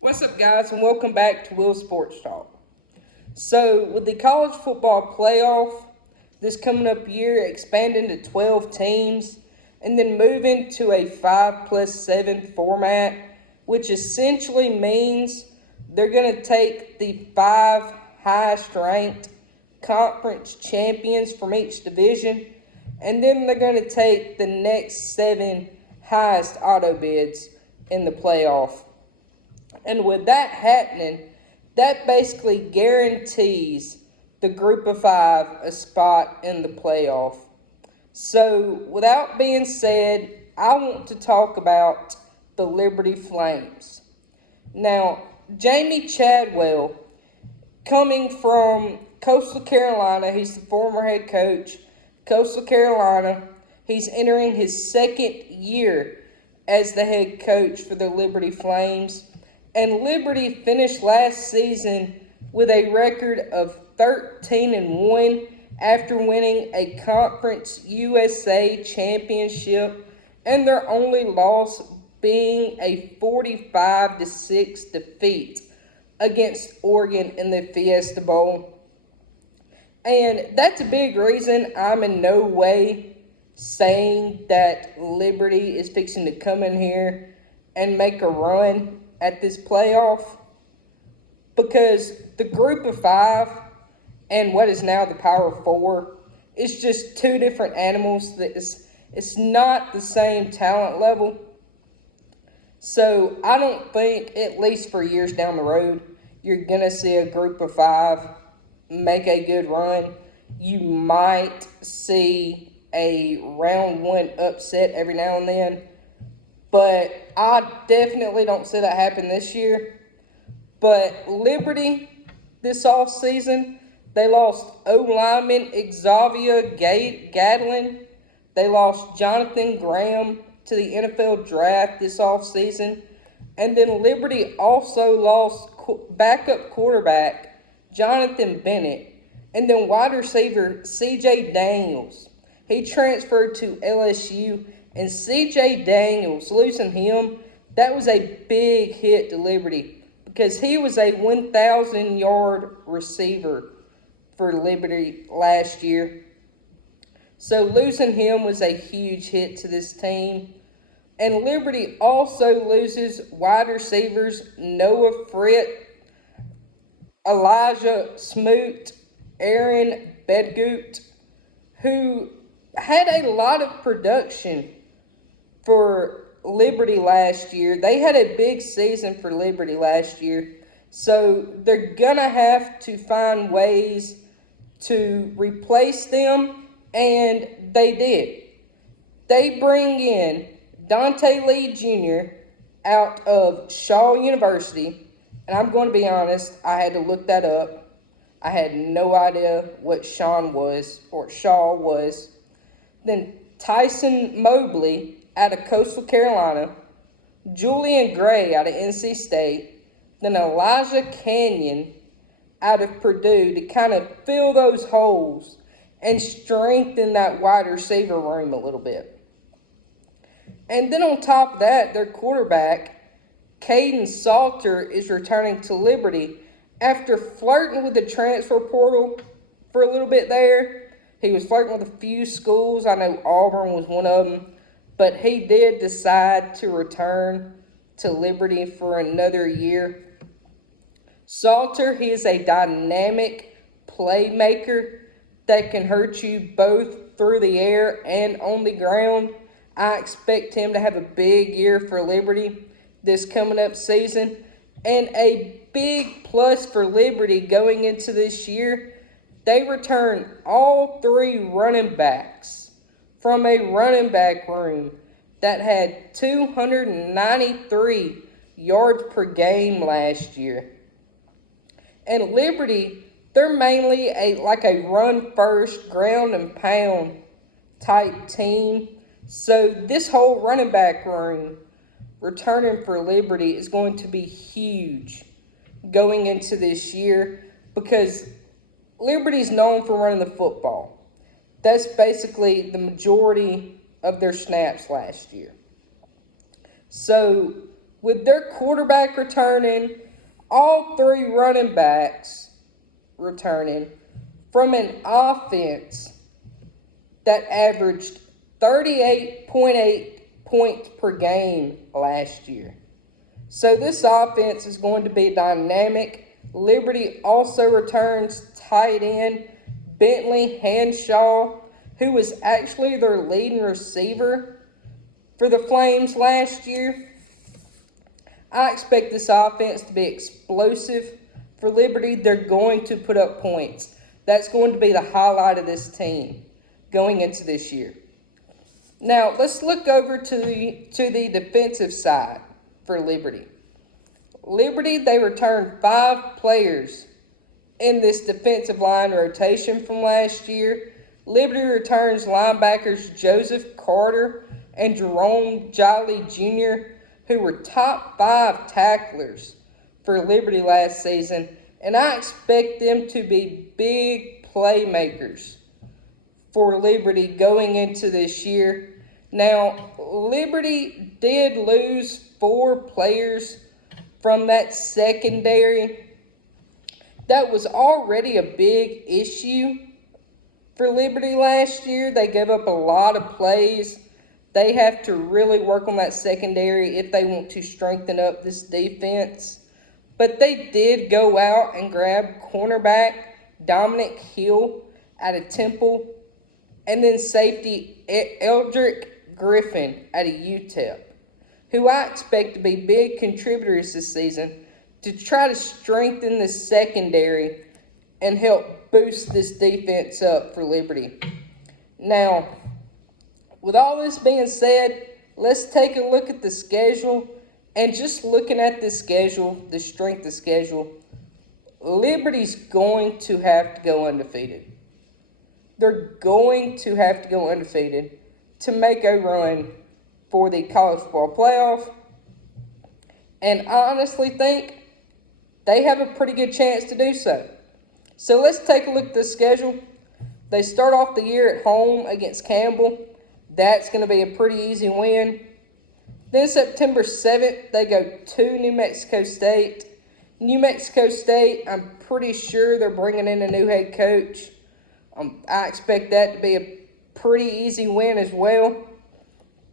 What's up, guys, and welcome back to Will Sports Talk. So, with the college football playoff this coming up year expanding to 12 teams and then moving to a 5+7 format, which essentially means they're going to take the five highest ranked conference champions from each division, and then they're going to take the next seven highest auto bids in the playoff. And with that happening, that basically guarantees the group of five a spot in the playoff. So, without being said, I want to talk about the Liberty Flames. Now, Jamie Chadwell, coming from Coastal Carolina, he's the former head coach, Coastal Carolina. He's entering his second year as the head coach for the Liberty Flames. And Liberty finished last season with a record of 13-1 after winning a Conference USA championship, and their only loss being a 45-6 defeat against Oregon in the Fiesta Bowl. And that's a big reason I'm in no way saying that Liberty is fixing to come in here and make a run at this playoff, because the group of five and what is now the power four is just two different animals. It's not the same talent level. So I don't think, at least for years down the road, you're going to see a group of five make a good run. You might see a round one upset every now and then, but I definitely don't see that happen this year. But Liberty, this offseason, they lost O-lineman Xavier Gadlin. They lost Jonathan Graham to the NFL draft this offseason. And then Liberty also lost backup quarterback Jonathan Bennett. And then wide receiver C.J. Daniels. He transferred to LSU. And C.J. Daniels, losing him, that was a big hit to Liberty, because he was a 1,000-yard receiver for Liberty last year. So losing him was a huge hit to this team. And Liberty also loses wide receivers Noah Fritt, Elijah Smoot, Aaron Bedgoot, who had a lot of production for Liberty last year. They had a big season for Liberty last year. So they're going to have to find ways to replace them, and they did. They bring in Dante Lee Jr. out of Shaw University, and I'm going to be honest, I had to look that up. I had no idea what Shaw was. Then Tyson Mobley out of Coastal Carolina, Julian Gray out of NC State, then Elijah Canyon out of Purdue to kind of fill those holes and strengthen that wide receiver room a little bit. And then on top of that, their quarterback, Caden Salter, is returning to Liberty after flirting with the transfer portal for a little bit there. He was flirting with a few schools. I know Auburn was one of them. But he did decide to return to Liberty for another year. Salter, he is a dynamic playmaker that can hurt you both through the air and on the ground. I expect him to have a big year for Liberty this coming up season. And a big plus for Liberty going into this year, they return all three running backs from a running back room that had 293 yards per game last year. And Liberty, they're mainly a run first, ground and pound type team. So this whole running back room returning for Liberty is going to be huge going into this year, because Liberty's known for running the football. That's basically the majority of their snaps last year. So with their quarterback returning, all three running backs returning from an offense that averaged 38.8 points per game last year. So this offense is going to be dynamic. Liberty also returns tight end Bentley Hanshaw, who was actually their leading receiver for the Flames last year. I expect this offense to be explosive for Liberty. They're going to put up points. That's going to be the highlight of this team going into this year. Now, let's look over to the defensive side for Liberty. Liberty, they returned 5 players in this defensive line rotation from last year. Liberty returns linebackers Joseph Carter and Jerome Jolly Jr., who were top 5 tacklers for Liberty last season, and I expect them to be big playmakers for Liberty going into this year. Now, Liberty did lose 4 players from that secondary. That was already a big issue for Liberty last year. They gave up a lot of plays. They have to really work on that secondary if they want to strengthen up this defense. But they did go out and grab cornerback Dominic Hill out of Temple, and then safety Eldrick Griffin out of UTEP, who I expect to be big contributors this season to try to strengthen the secondary and help boost this defense up for Liberty. Now, with all this being said, let's take a look at the schedule. And just looking at the schedule, the strength of schedule, Liberty's going to have to go undefeated. They're going to have to go undefeated to make a run for the college football playoff. And I honestly think they have a pretty good chance to do so. So let's take a look at the schedule. They start off the year at home against Campbell. That's going to be a pretty easy win. Then September 7th, they go to New Mexico State. New Mexico State, I'm pretty sure they're bringing in a new head coach. I expect that to be a pretty easy win as well.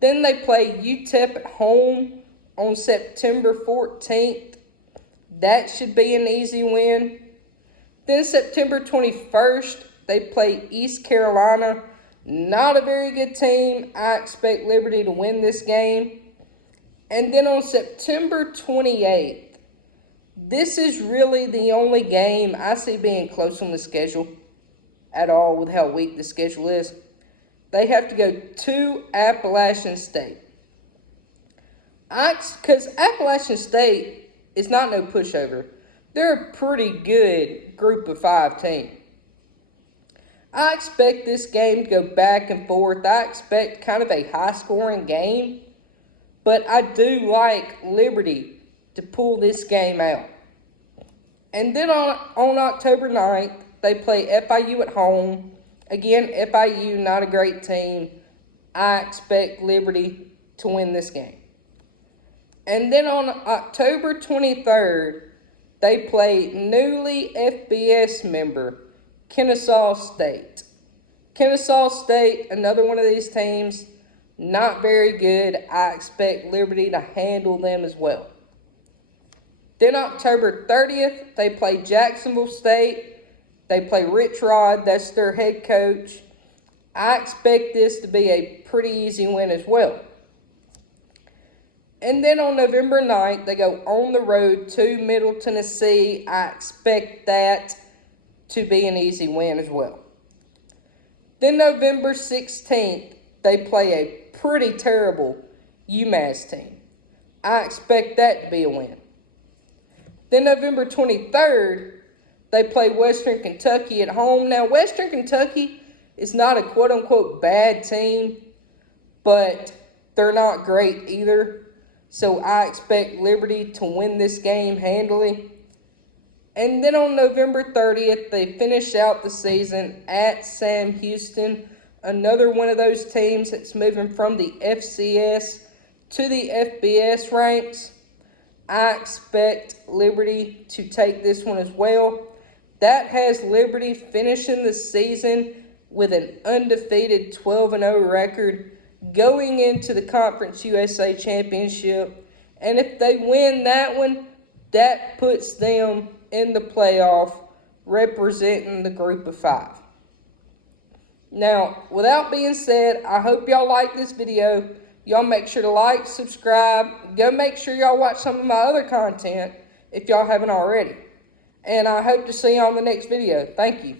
Then they play UTEP at home on September 14th. That should be an easy win. Then September 21st, they play East Carolina. Not a very good team. I expect Liberty to win this game. And then on September 28th, this is really the only game I see being close on the schedule at all with how weak the schedule is. They have to go to Appalachian State. Because Appalachian State is not no pushover. They're a pretty good group of 5 team. I expect this game to go back and forth. I expect kind of a high-scoring game. But I do like Liberty to pull this game out. And then on October 9th, they play FIU at home. Again, FIU, not a great team. I expect Liberty to win this game. And then on October 23rd, they play newly FBS member Kennesaw State. Kennesaw State, another one of these teams, not very good. I expect Liberty to handle them as well. Then October 30th, they play Jacksonville State. They play Rich Rod. That's their head coach. I expect this to be a pretty easy win as well. And then on November 9th, they go on the road to Middle Tennessee. I expect that to be an easy win as well. Then November 16th, they play a pretty terrible UMass team. I expect that to be a win. Then November 23rd, they play Western Kentucky at home. Now, Western Kentucky is not a quote-unquote bad team, but they're not great either. So I expect Liberty to win this game handily. And then on November 30th, they finish out the season at Sam Houston, another one of those teams that's moving from the FCS to the FBS ranks. I expect Liberty to take this one as well. That has Liberty finishing the season with an undefeated 12-0 record going into the Conference USA Championship. And if they win that one, that puts them in the playoff representing the group of 5. Now, without being said, I hope y'all like this video. Y'all make sure to like, subscribe. Go make sure y'all watch some of my other content if y'all haven't already. And I hope to see you on the next video. Thank you.